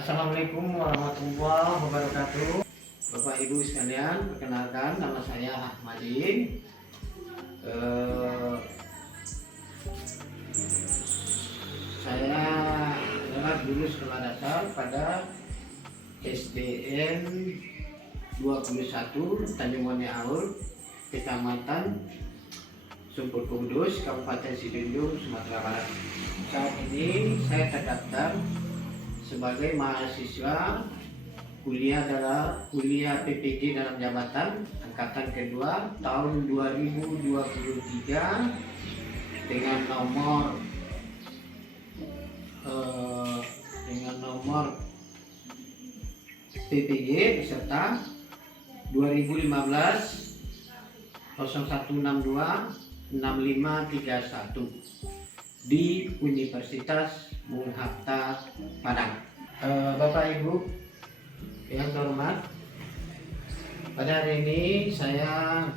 Assalamualaikum warahmatullahi wabarakatuh. Bapak Ibu sekalian, perkenalkan nama saya Ahmadin. Saya adalah guru sekolah dasar pada SDN 21 Tanjung Bone Aur, Kecamatan Sumpur Kudus, Kabupaten Situbondo, Sumatera Barat. Saat ini saya terdaftar sebagai mahasiswa kuliah PPG dalam jabatan angkatan kedua tahun 2023 dengan nomor PPG beserta 2015 0162 6531 di Universitas Bung Hatta Padang. Bapak Ibu yang terhormat, pada hari ini saya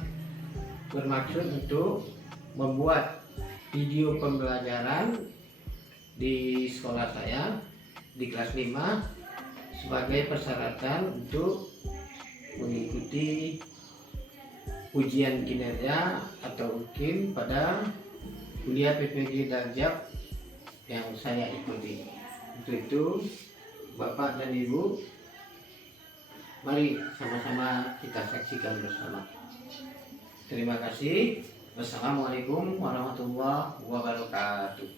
bermaksud untuk membuat video pembelajaran di sekolah saya di kelas 5 sebagai persyaratan untuk mengikuti ujian kinerja atau mungkin pada kuliah PPG Darjab yang saya ikuti. Untuk itu Bapak dan Ibu, mari sama-sama kita saksikan bersama. Terima kasih. Wassalamualaikum warahmatullahi wabarakatuh.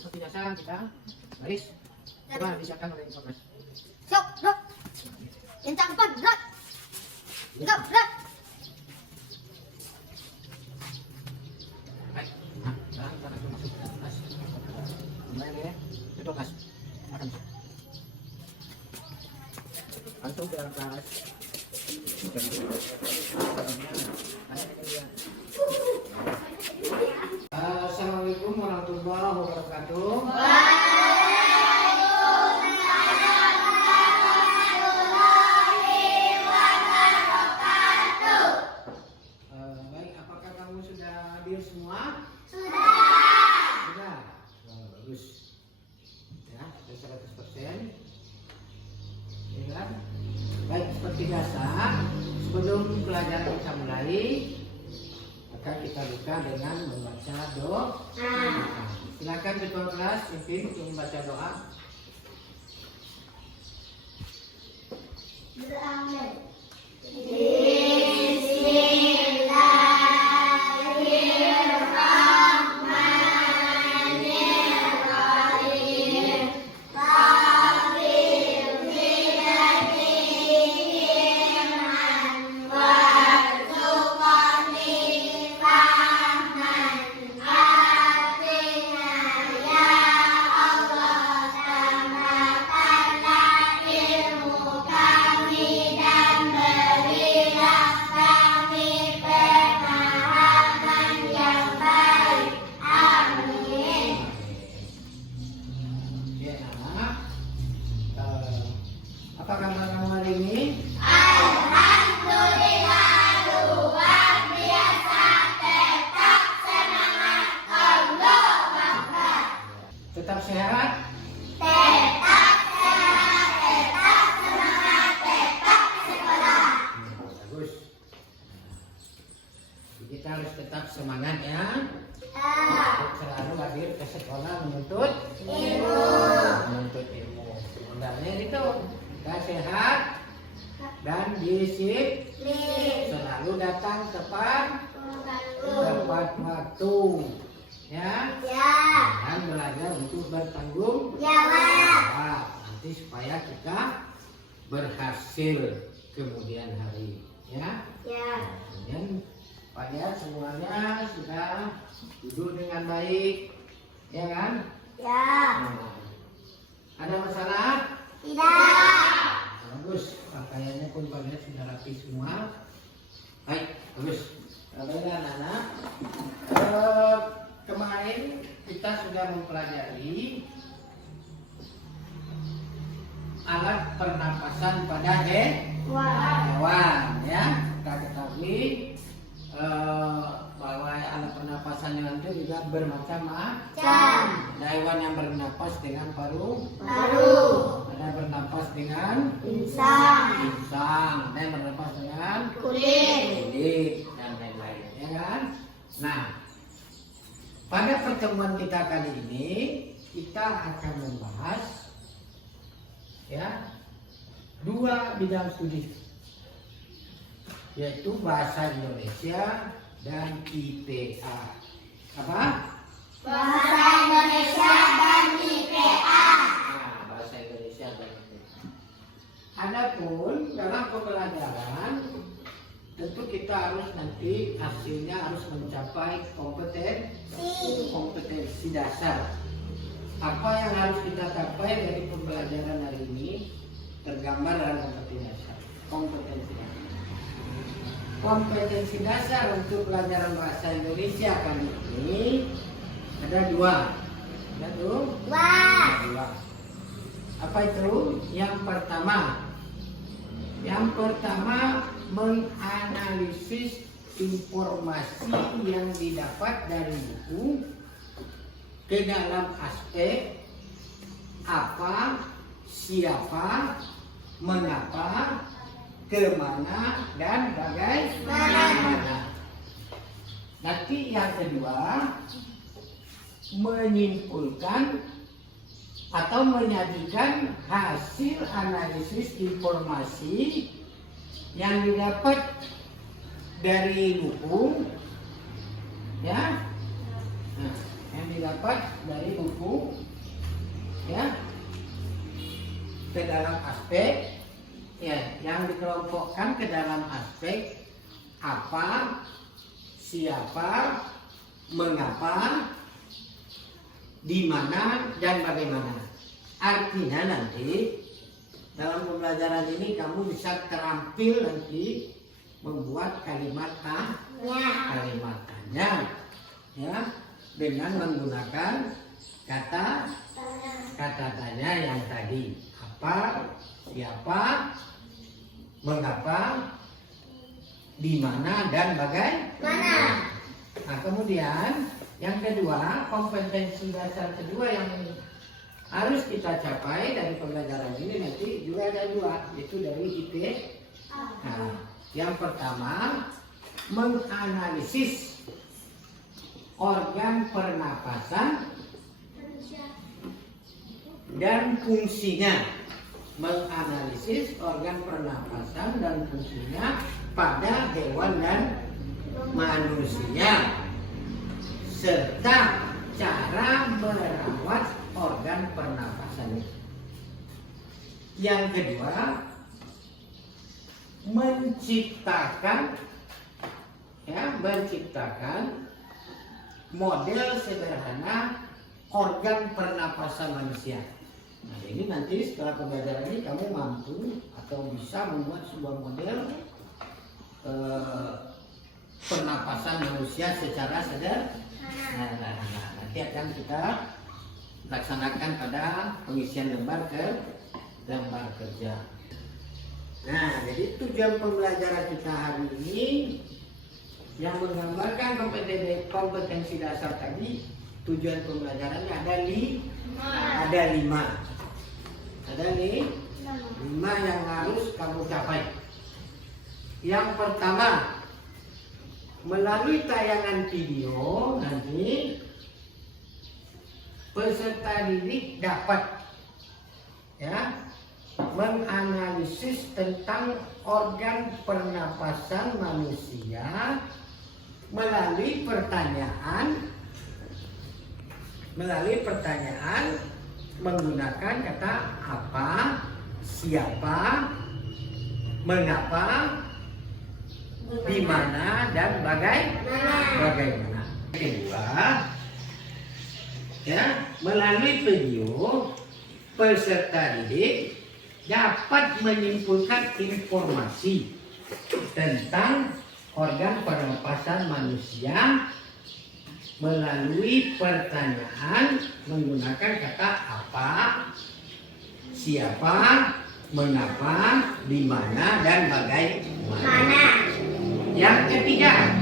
Seperti biasa kita baris. Coba disiapkan oleh Pak Mas. Siap, bro. Kencang cepat, bro. Siap, bro. Baik. Nah, sekarang kita langsung masuk ke kelas. Mulai deh. Tutup kelas. Akan masuk. Langsung ke dalam kelas. Assalamualaikum warahmatullahi wabarakatuh. Baik, apakah kamu sudah hadir semua? Sudah. Oh, bagus. Ya, sudah 100%. Ya kan? Baik, seperti biasa, sebelum pelajaran kita mulai, maka kita buka dengan membaca doa. Silakan ketua kelas pimpin untuk membaca doa. Bismillahirrahmanirrahim. kita harus tetap semangat ya. Ya. Untuk selalu hadir ke sekolah menuntut Ilmu. menuntut ilmu. Modalnya itu kita sehat dan disiplin, Nih. selalu datang tepat waktu, ya. Ya. Dan belajar untuk bertanggung Jawab. jawab. Nanti supaya kita berhasil kemudian hari, ya. Ya. Kemudian supaya semuanya sudah duduk dengan baik, ya kan? Ya. Nah, ada masalah? Tidak. Bagus, pakaiannya pun pada sudah rapi semua. Baik, bagus. Baiklah anak-anak, kemarin kita sudah mempelajari alat pernapasan pada hewan, ya. Kita ketahui bahwa alat pernapasan hewan itu juga bermacam-macam. Ada hewan yang bernapas dengan paru, Baru. ada bernapas dengan Insang. insang, ada yang bernapas dengan Kulit. kulit dan lain-lain, ya kan? Nah, pada pertemuan kita kali ini kita akan membahas ya dua bidang studi, yaitu bahasa Indonesia dan IPA. Apa? Bahasa Indonesia dan IPA. Nah, bahasa Indonesia dan IPA. Adapun dalam pembelajaran tentu kita harus nanti hasilnya harus mencapai kompetensi dasar. Apa yang harus kita capai dari pembelajaran hari ini tergambar dalam kompetensi dasar. Kompetensi dasar untuk pelajaran bahasa Indonesia kali ini ada dua. Ada tuh? Dua. Apa itu? Yang pertama menganalisis informasi yang didapat dari buku ke dalam aspek apa, siapa, mengapa, kemana, dan bagaimana. Nanti yang kedua menyimpulkan atau menyajikan hasil analisis informasi yang didapat dari buku, ya. Nah, yang didapat dari buku, ya, ke dalam aspek, ya, yang dikelompokkan ke dalam aspek apa, siapa, mengapa, di mana, dan bagaimana. Artinya nanti dalam pembelajaran ini kamu bisa terampil nanti membuat kalimat tanya, ya, dengan menggunakan kata tanya yang tadi. Apa, siapa, mengapa, di mana, dan bagaimana. Nah, kemudian yang kedua, kompetensi dasar kedua yang harus kita capai dari pembelajaran ini nanti juga ada dua, yaitu dari IPA. Nah, yang pertama menganalisis organ pernapasan dan fungsinya. Menganalisis organ pernapasan dan fungsinya pada hewan dan manusia, serta cara merawat organ pernapasan. Yang kedua, menciptakan model sederhana organ pernapasan manusia. Nah, ini nanti setelah pembelajaran ini kamu mampu atau bisa membuat sebuah model pernapasan manusia secara sederhana. Nanti akan kita laksanakan pada pengisian lembar kerja. Nah, jadi tujuan pembelajaran kita hari ini yang menggambarkan kompetensi dasar tadi, tujuan pembelajarannya ada 5. Ada 5 yang harus kamu capai. Yang pertama, melalui tayangan video nanti peserta didik dapat ya menganalisis tentang organ pernapasan manusia melalui pertanyaan menggunakan kata apa, siapa, mengapa, di mana, dan bagaimana. Kedua, ya, melalui video peserta didik dapat menyimpulkan informasi tentang organ pernapasan manusia melalui pertanyaan menggunakan kata apa, siapa, mengapa, di mana, dan bagaimana. Yang ketiga,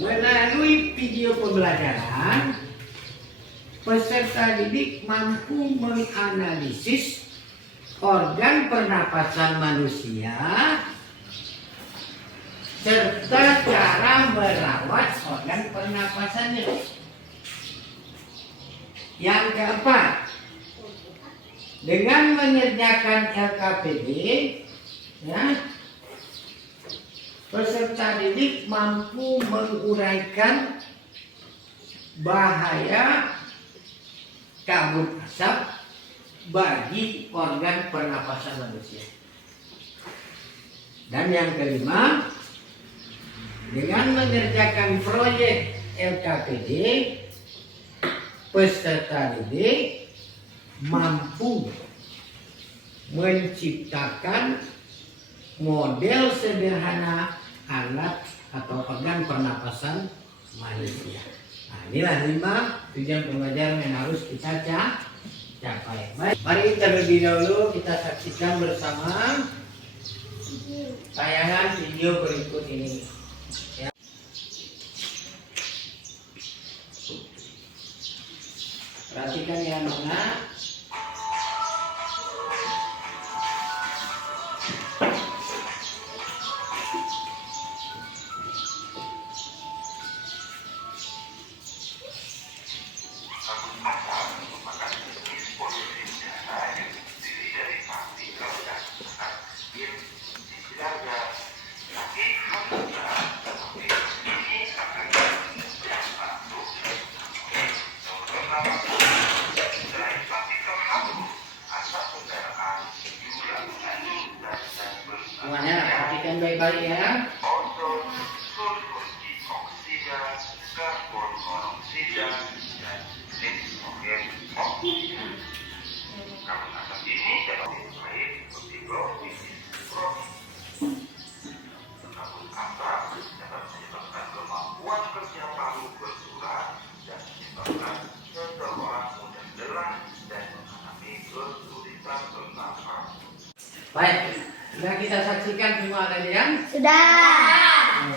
melalui video pembelajaran peserta didik mampu menganalisis organ pernapasan manusia serta cara merawat organ pernapasannya. Yang keempat, dengan mengerjakan LKPD, ya, peserta didik mampu menguraikan bahaya kabut asap bagi organ pernapasan manusia. Dan yang kelima, dengan mengerjakan proyek LKPD, peserta didik mampu menciptakan model sederhana alat atau organ pernapasan manusia. Nah, inilah 5 tujuan pembelajaran yang harus kita capai. Baik, mari terlebih dahulu kita saksikan bersama tayangan video berikut ini. Ya. Perhatikan ya anak. Semuanya perhatikan baik-baik ya. Baik, sudah kita saksikan semua tadi ya? Sudah.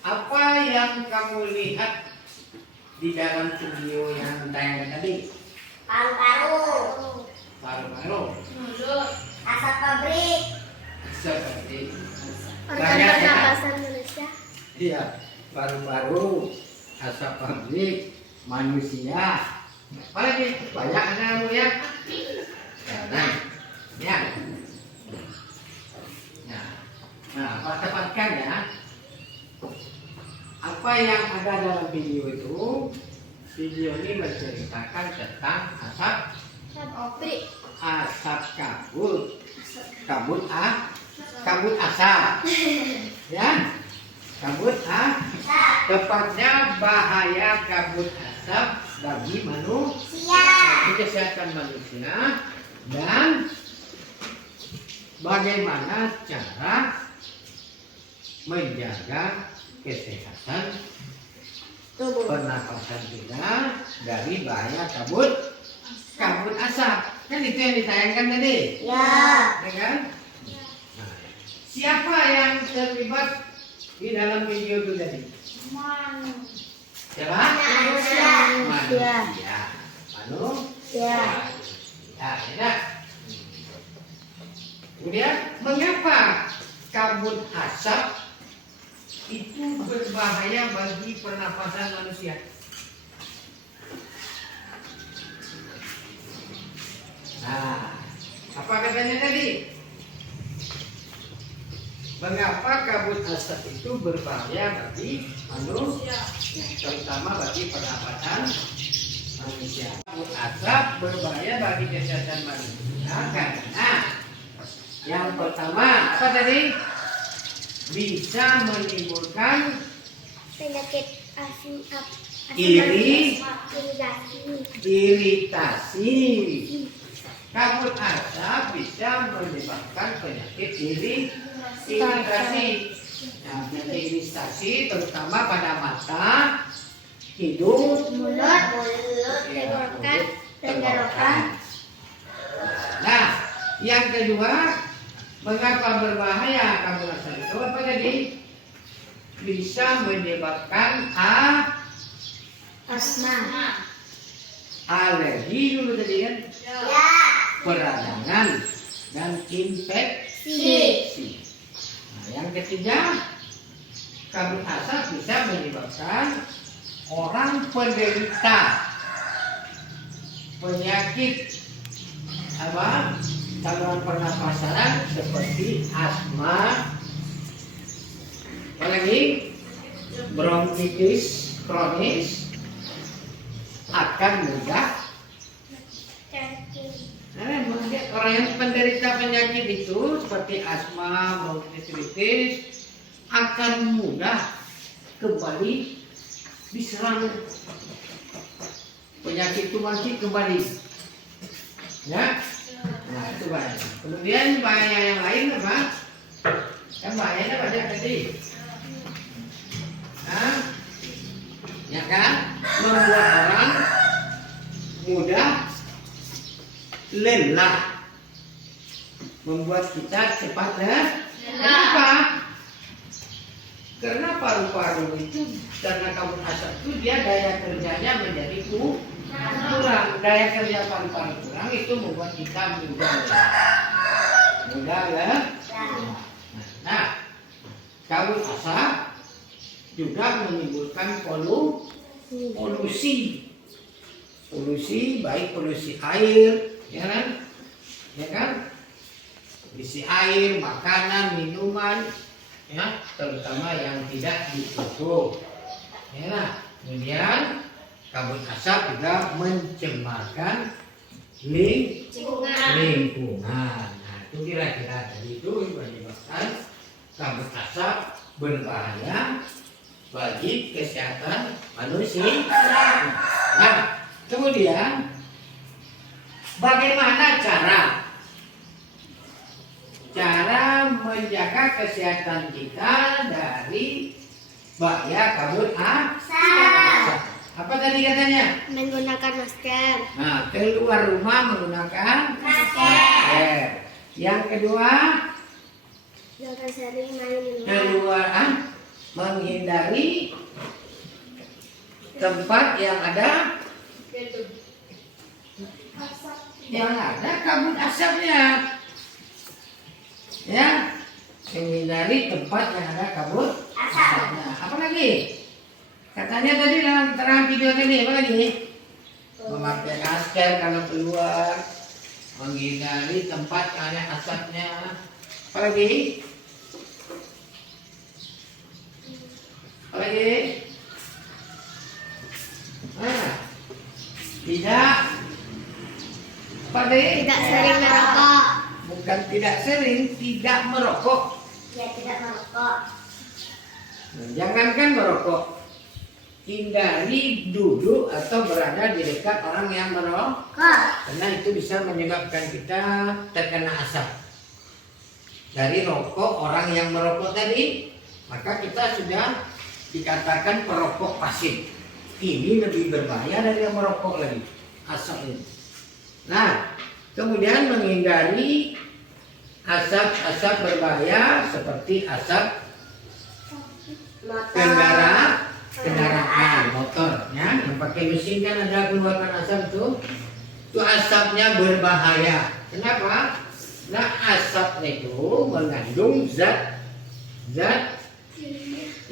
Apa yang kamu lihat di dalam video yang ditayangkan tadi? Paru-paru. Paru-paru. Asap pabrik. Seperti Organ pernapasan manusia. Iya, paru-paru, asap pabrik, manusia. Apalagi banyak kamu ya. Nah, ya. Nah, tepatkan ya. Apa yang ada dalam video itu? Video ini menceritakan tentang asap kabut asap. Ya, kabut asap. Tepatnya bahaya kabut asap bagi manusia, kesehatan manusia, dan bagaimana cara menjaga kesehatan pernapasan kita dari bahaya kabut asap. Kan itu yang ditayangkan tadi. Ya. Ya kan? Nah, siapa yang terlibat di dalam video itu tadi? Siapa? Manusia. Manusia. Ya. Ya. Kemudian mengapa kabut asap itu berbahaya bagi pernapasan manusia. Nah, apa katanya tadi? Mengapa kabut asap itu berbahaya bagi manusia, terutama bagi pernapasan manusia? Kabut asap berbahaya bagi kesehatan manusia karena yang pertama apa tadi? Bisa menimbulkan Penyakit asam iritasi. Kabut asap bisa menyebabkan penyakit iritasi. Nah, penyakit iritasi terutama pada mata, hidung, mulut, tenggorokan. Nah, yang kedua, mengapa berbahaya kabut asap itu? Apa tadi? Bisa menyebabkan asma. alergi dulu tadi kan, Ya. peradangan dan infeksi. Nah, yang ketiga, kabut asap bisa menyebabkan orang penderita penyakit saluran pernapasan seperti asma, apalagi bronkitis kronis akan mudah. Nah, orang yang penderita penyakit itu seperti asma, bronkitis akan mudah kembali diserang penyakit itu masih kembali. Ya, nah itu bahaya. Kemudian bahaya yang lain apa? Yang bahayanya banyak tadi. Nah, ya kan, membuat orang mudah lelah, membuat kita cepat lelah. Kenapa? Karena paru-paru itu, karena kabut asap itu dia daya kerjanya menjadi kurang. Daya kerja paru-paru kurang itu membuat kita mudah lelah. Nah, kabut asap juga menimbulkan polusi, baik polusi air, ya kan, polusi air, makanan, minuman, ya, terutama yang tidak ditutup. Ya, kemudian kabut asap juga mencemarkan lingkungan. Nah, itu kira-kira tadi itu menyebabkan kabut asap berbahaya bagi kesehatan manusia. Nah, kemudian bagaimana cara menjaga kesehatan kita dari bahaya kabut asap? Apa tadi katanya? Menggunakan masker. Nah, keluar rumah menggunakan masker. Yang kedua, Jangan sering main luar. keluar menghindari tempat yang ada kabut asapnya. Ya, menghindari tempat yang ada kabut asapnya. Apa lagi? Katanya tadi dalam keterangan video tadi, apa lagi? Memakai masker kalau keluar, menghindari tempat yang ada asapnya. Apa lagi? Apa lagi? Tidak. Apa tadi? Tidak sering merokok. Bukan tidak sering, tidak merokok. Ya, tidak merokok. Jangankan merokok, hindari duduk atau berada di dekat orang yang merokok, karena itu bisa menyebabkan kita terkena asap dari rokok orang yang merokok tadi. Maka kita sudah dikatakan perokok pasif. Ini lebih berbahaya dari yang merokok lagi, asap ini. Nah, kemudian menghindari asap-asap berbahaya seperti asap kendaraan motor, ya, yang pakai mesin kan ada keluaran asap itu asapnya berbahaya. Kenapa? Nah, asapnya itu mengandung zat zat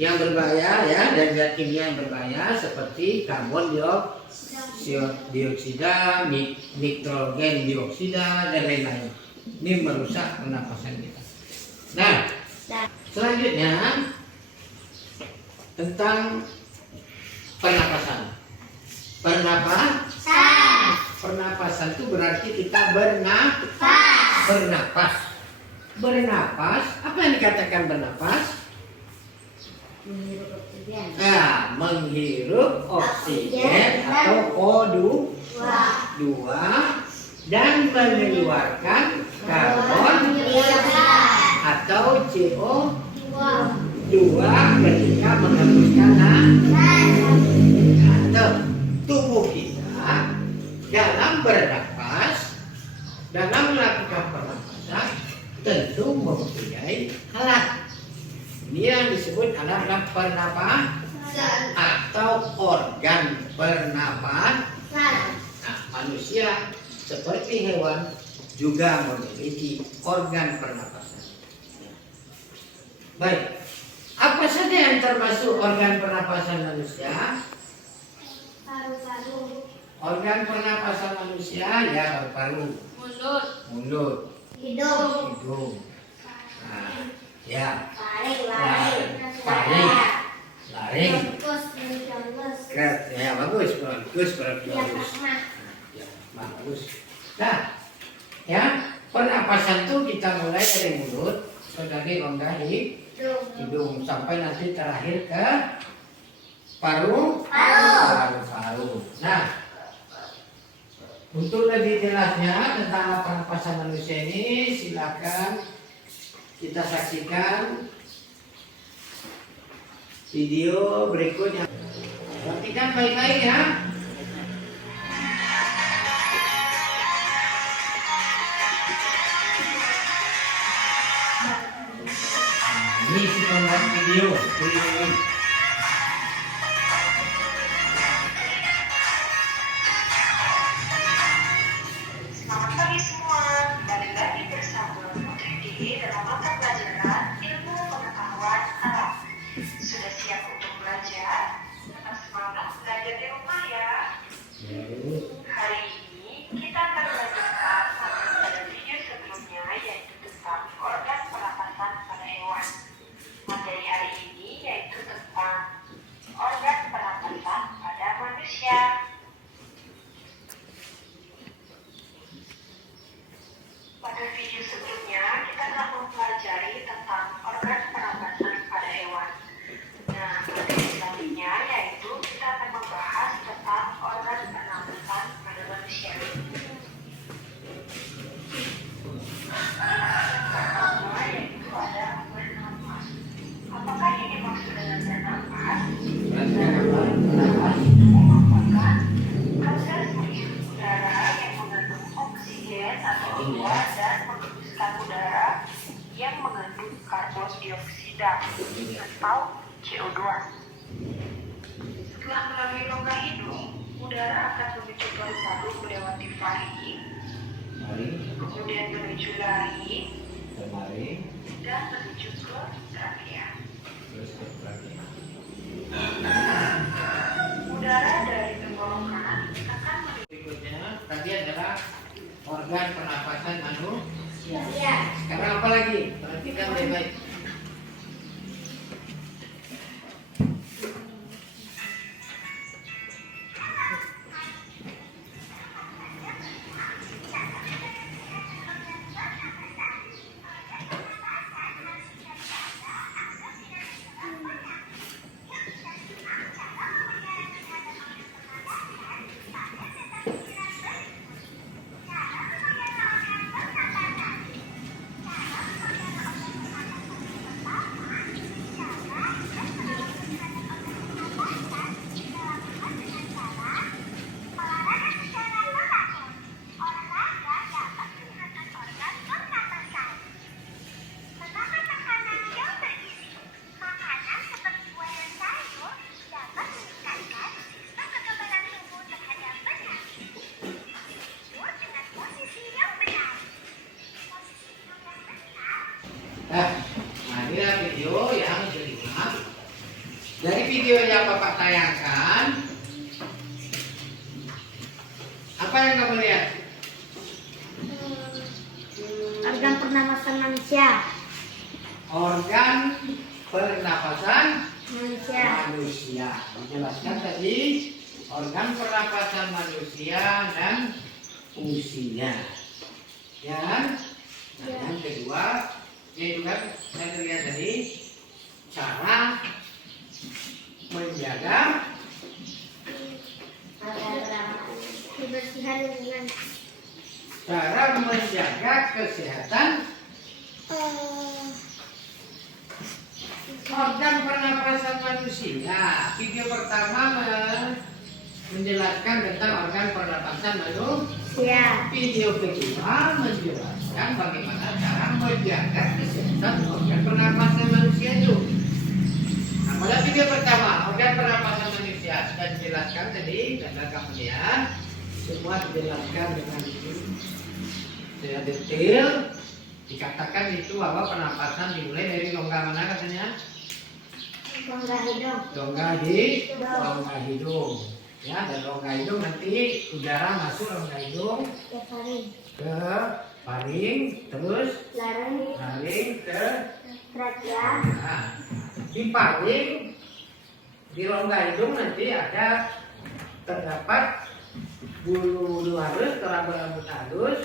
yang berbahaya ya, dan zat kimia yang berbahaya seperti karbon dioksida, nitrogen dioksida, dan lain-lain. Ini merusak pernapasan kita. Nah, selanjutnya tentang pernapasan. Pernapasan itu berarti kita bernapas. Bernapas, apa yang dikatakan bernapas? Menghirup oksigen. Nah, menghirup oksigen atau O2 dan mengeluarkan karbon atau CO2 ketika menghembuskan tubuh kita dalam bernapas, dalam melakukan pernapasan tentu mempunyai alat. Ini yang disebut alat pernapasan atau organ pernapasan. Nah, manusia seperti hewan juga memiliki organ pernapasan. Baik, apa saja yang termasuk organ pernapasan manusia? Paru-paru. Organ pernapasan manusia ya paru-paru, mulut, Hidung. hidung, nah, ya, Taring. laring, Bronkus. ya bagus, bagus. Diafragma. Ya, bagus. Nah, ya, pernapasan itu kita mulai dari mulut, dari rongga hidung sampai nanti terakhir ke paru. Nah, untuk lebih jelasnya tentang pernapasan manusia ini, silakan kita saksikan video berikutnya. Perhatikan baik-baik ya. Ini si pembuat video. Ini. Selamat pagi semua, balik lagi bersama Putri Didi dalam mata pelajaran ilmu pengetahuan alam. Sudah siap untuk belajar? Tetap semangat belajar di rumah ya. Hari ini kita akan melanjutkan materi pada video sebelumnya, yaitu tentang organ pernapasan pada hewan. Materi hari ini yaitu tentang organ pernapasan pada manusia. Pada video sebelumnya, kita telah mempelajari tentang organ pernapasan pada hewan. Nah, materi selanjutnya yaitu kita akan membahas tentang organ pernapasan pada manusia. Pertama yaitu ada bernapas. Apakah yang dimaksud dengan bernapas? Merupakan proses menghirup udara yang mengandung oksigen atau O2 dan menghembuskan udara yang mengandung karbon dioksida atau CO2. Setelah melalui rongga hidung, udara akan menuju paru-paru melewati faring, kemudian menuju laring, dan menuju ke trakea. Udara dari tenggorokan akan menuju. Berikutnya tadi adalah organ pernapasan manusia. Ya. Sekarang apa lagi? Perhatikan baik-baik. Dari video yang Bapak tayangkan, apa yang kamu lihat? Organ pernapasan manusia. Organ pernapasan Manusia. manusia. Dijelaskan tadi organ pernapasan manusia dan fungsinya. Ya kan? Nah, yang kedua, yaitu kan saya lihat tadi cara menjaga Kebersihan lingkungan. cara menjaga kesehatan organ pernapasan manusia. Video pertama menjelaskan tentang organ pernapasan manusia. Video kedua menjelaskan bagaimana cara menjaga kesehatan organ pernapasan manusia itu. Nah, pada video pertama organ pernapasan manusia sudah dijelaskan tadi dan kemudian semua dijelaskan dengan secara detail. Dikatakan itu bahwa pernapasan dimulai dari rongga mana katanya? Rongga hidung. Rongga hidung. Ya, dan rongga hidung nanti udara masuk rongga hidung Ya, paring. ke paring, terus Laring. ke Raja. nah, di paring di rongga hidung nanti ada terdapat bulu halus, rambut halus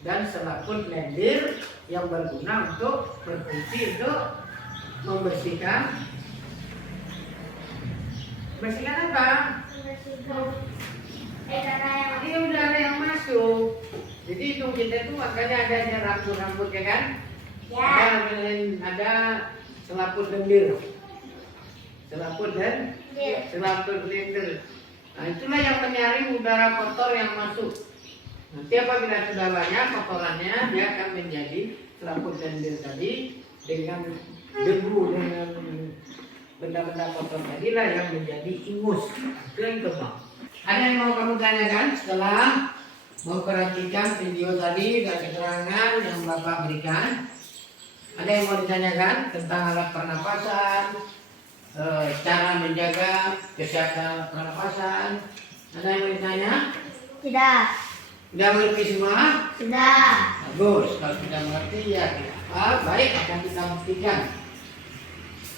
dan selaput lendir yang berguna untuk berfungsi untuk membersihkan apa? Ini udara yang masuk. Jadi hidung kita itu makanya adanya rambut-rambut ya kan? Ya. Ada selaput lendir. Selaput lendir. Nah, itulah yang menyaring udara kotor yang masuk. Nanti apabila sudah banyak kotorannya, dia akan menjadi selaput lendir tadi dengan debu, dengan benda-benda kotor tadilah yang menjadi ingus. Itu yang kedua. Ada yang mau kamu tanyakan setelah memperhatikan video tadi dan keterangan yang Bapak berikan? Ada yang mau ditanyakan tentang alat pernapasan, cara menjaga kesehatan pernapasan? Ada yang mau ditanya? Tidak. Sudah mengerti semua? Sudah. Bagus. Kalau sudah mengerti ya baik akan kita buktikan.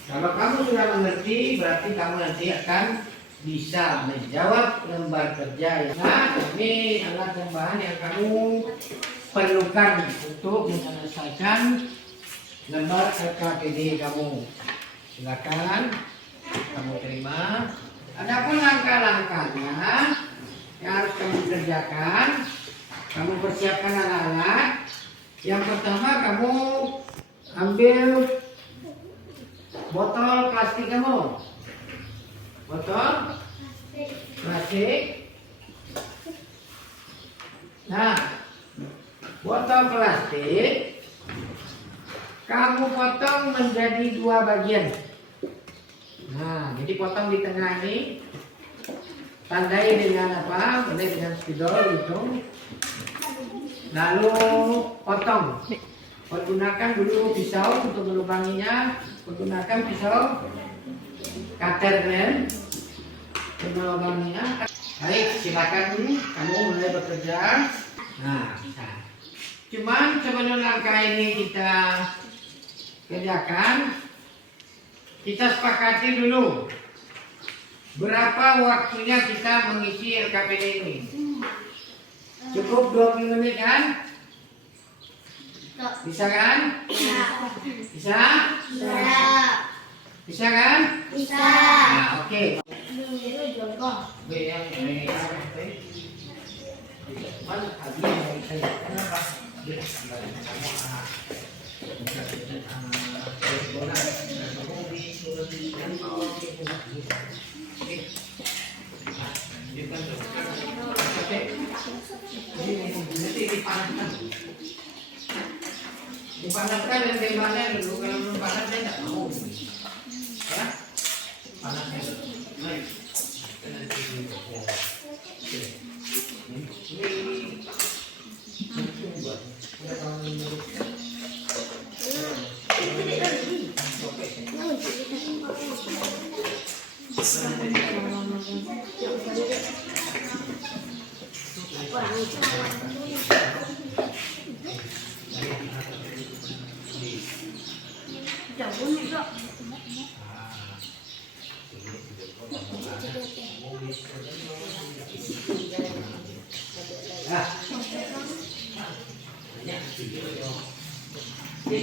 Kalau kamu sudah mengerti, berarti kamu nanti akan bisa menjawab lembar kerja. Nah, ini adalah bahan yang kamu perlukan untuk menyelesaikan lembar LKPD kamu. Silakan kamu terima. Adapun langkah-langkahnya yang harus kamu kerjakan, kamu persiapkan alat-alat. Yang pertama kamu ambil botol plastik kamu. Botol plastik. Nah, botol plastik kamu potong menjadi 2 bagian. Nah, jadi potong di tengah ini. Tandai dengan apa? Tandai dengan spidol gitu. Lalu potong. Pergunakan dulu pisau untuk melubanginya. Pergunakan pisau cutter pen untuk melubanginya. Baik, silakan kamu mulai bekerja. Nah, cuman sebelum langkah ini kita kerjakan, kita sepakati dulu berapa waktunya kita mengisi LKPD ini. Cukup 20 menit kan? Bisa kan? Bisa? Bisa kan? Bisa. Nah, oke. Dipanaskan dan temanya dulu, kalau belum panas saya tidak mau. Ya, panasnya dulu. Baik. Ini Ini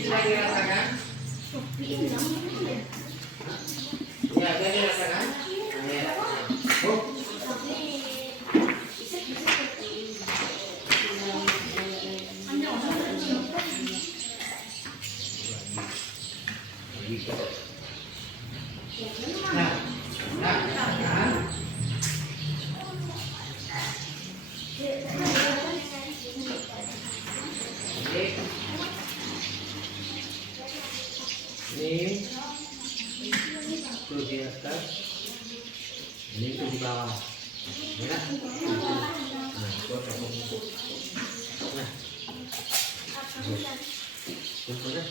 sudah dirasakan? Ya, sudah dirasakan? Ya. Oh. Nah, kan? Ini tuh di atas, ini tuh di bawah, ya. Nah, buat aku. Nah, kumpulnya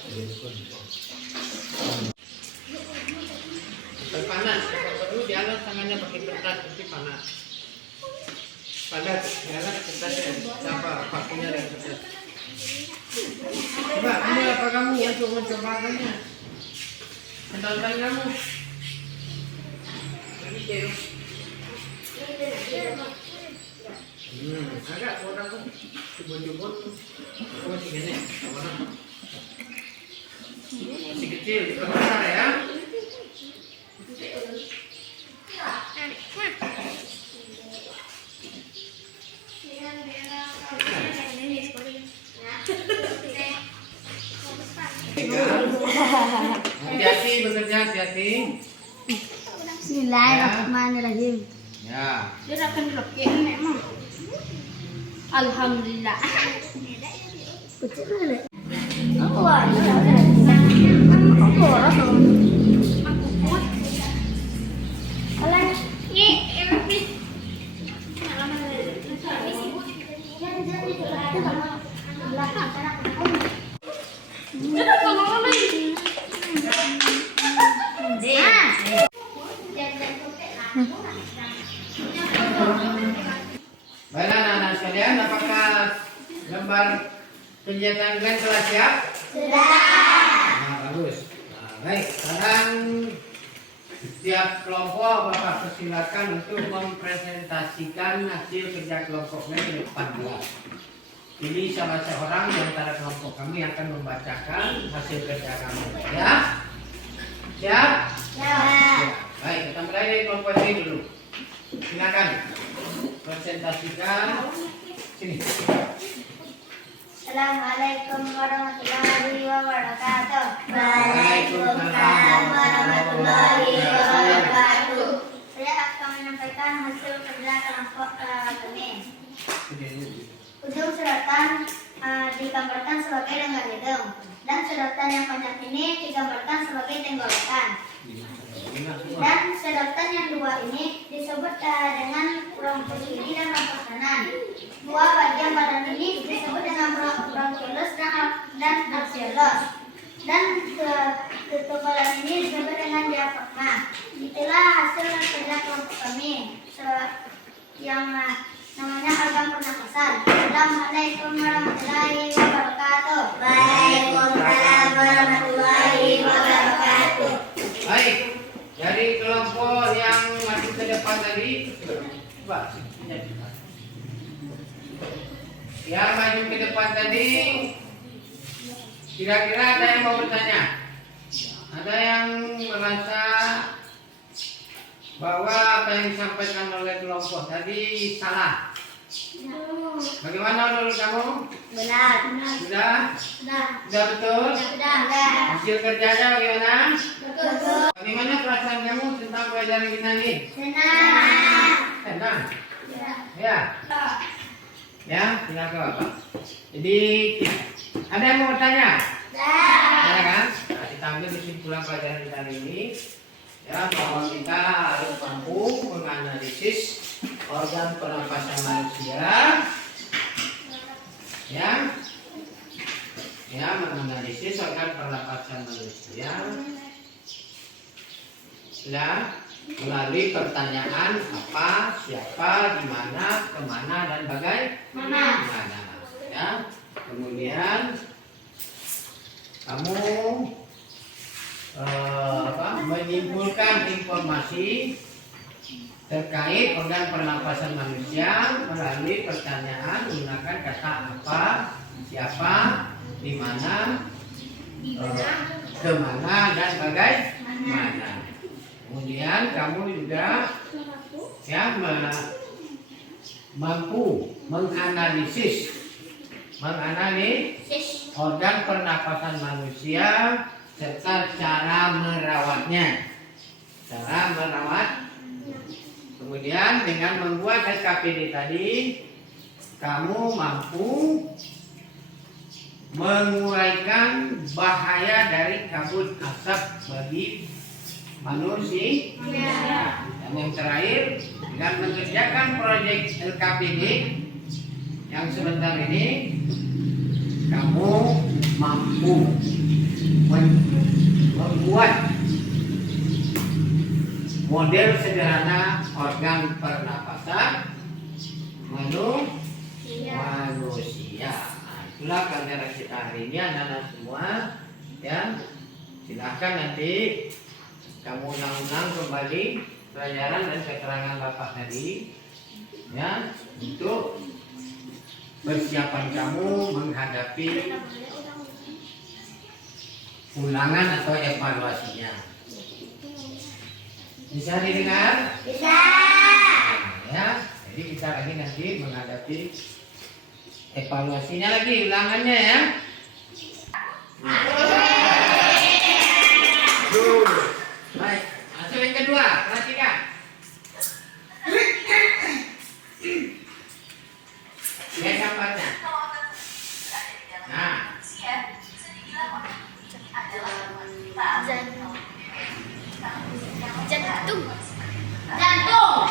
panas, perlu jalan tangannya pakai kertas seperti panas. Panas, jalan kertasnya, apa pakunya dan kertas. Coba, ini apa kamu untuk mencobakannya? Kenalkan kamu. Agak kurang tuh, cubut-cubut. Masih gini, masih kecil, besar ya. Hati-hati bekerja, hati-hati. Bismillahirrahmanirrahim. Ya. Dia akan roket memang. Alhamdulillah. Kecil dulu. Aku ada. Aku rasa. Aku pun. Alah, ni every. Baiklah anak-anak sekalian, apakah gambar kegiatan kalian telah siap? Sudah. Nah, bagus. Nah, baik, sekarang setiap kelompok Bapak persilakan untuk mempresentasikan hasil kerja kelompoknya di depan kelas. Jadi salah seorang di antara kelompok kami akan membacakan hasil kerja kami. Ya? Siap? Ya. Baik, kita mulai dari kelompok ini dulu. Silakan presentasikan. Sini. Assalamualaikum warahmatullahi wabarakatuh. Waalaikumsalam warahmatullahi wabarakatuh. Saya akan menyampaikan hasil kerja kelompok kami. Ujung suratan digambarkan sebagai lenggang hidung dan suratan yang panjang ini digambarkan sebagai tenggorokan. Dan suratan yang dua ini disebut dengan bronkus kiri dan bronkus kanan. Dua bagian badan ini disebut dengan bronchioles dan alveolus. Dan ketebalan ini disebut dengan diafragma. Itulah hasil kerja kelompok kami yang namanya organ pernapasan. Assalamualaikum warahmatullahi wabarakatuh. Waalaikumsalam warahmatullahi wabarakatuh. Baik, dari kelompok yang masuk ke depan tadi, coba yang maju ke depan tadi, kira-kira ada yang mau bertanya? Ada yang merasa bahwa apa yang disampaikan oleh kelompok tadi salah? Bagaimana menurut kamu? Benar. Sudah? Sudah. Sudah betul? Sudah. Hasil kerjanya bagaimana? Betul. Bagaimana perasaan kamu tentang pelajaran kita ini? Senang. Senang? Ya. Ya? Ya, silakan Bapak. Jadi, ada yang mau bertanya? Ya kan? Nah, kita ambil kesimpulan pelajaran kita hari ini. Ya, bahwa kita harus mampu menganalisis organ pernapasan manusia. Ya, menganalisis organ pernapasan manusia. Sudah? melalui pertanyaan apa, siapa, di mana, kemana, dan bagaimana. Ya. Kemudian kamu menyimpulkan informasi terkait organ pernapasan manusia melalui pertanyaan menggunakan kata apa, siapa, di mana, kemana, dan bagaimana. Kemudian kamu juga ya mampu menganalisis organ pernapasan manusia serta cara merawatnya. Kemudian dengan membuat SKPD tadi, kamu mampu menguraikan bahaya dari kabut asap bagi manusia. Dan yang terakhir, dengan mengerjakan proyek LKPD yang sebentar ini, kamu mampu membuat model sederhana organ pernapasan manusia. Nah, itulah pelajaran kita hari ini anak-anak semua. Ya, silahkan nanti kamu ulang-ulang kembali pelajaran dan keterangan Bapak tadi, ya, untuk persiapan kamu menghadapi ulangan atau evaluasinya. Bisa didengar? Bisa. Ya, jadi kita lagi nanti menghadapi evaluasinya lagi, ulangannya ya. Baik, masuk yang kedua, perhatikan. Lihat gambarnya. Nah,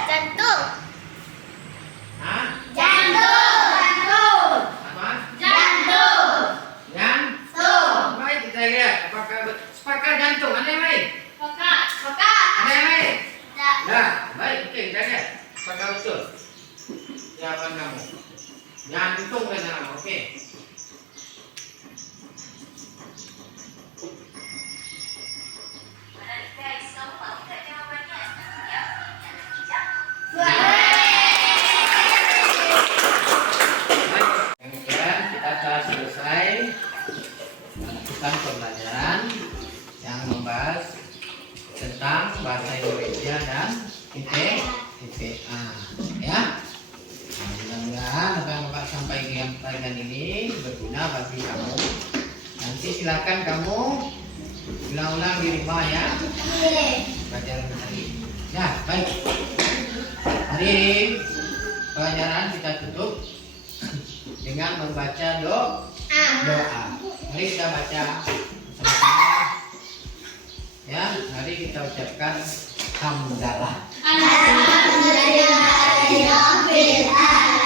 Jantung. Hah? Jantung. Apa? Jantung. Jantung. Baik, kita lihat apakah sepakat jantung. Ada yang lain? Peka. Ada yang lain? Tidak. Nah, baik, oke, kita lihat. Apakah betul jawaban kamu? Jantung kan kamu, oke. Kemudian kita telah selesai melakukan pembelajaran yang membahas tentang bahasa Indonesia dan IPA, ya. Nah, mudah-mudahan apa yang Bapak sampaikan ini berguna bagi kamu. Nanti silakan kamu ulang-ulang di rumah ya pelajaran hari. Ya, baik. Hari pelajaran kita tutup dengan membaca doa. Mari kita baca bersama-sama. Ya, mari kita ucapkan hamdalah. Alhamdulillahirabbil alamin.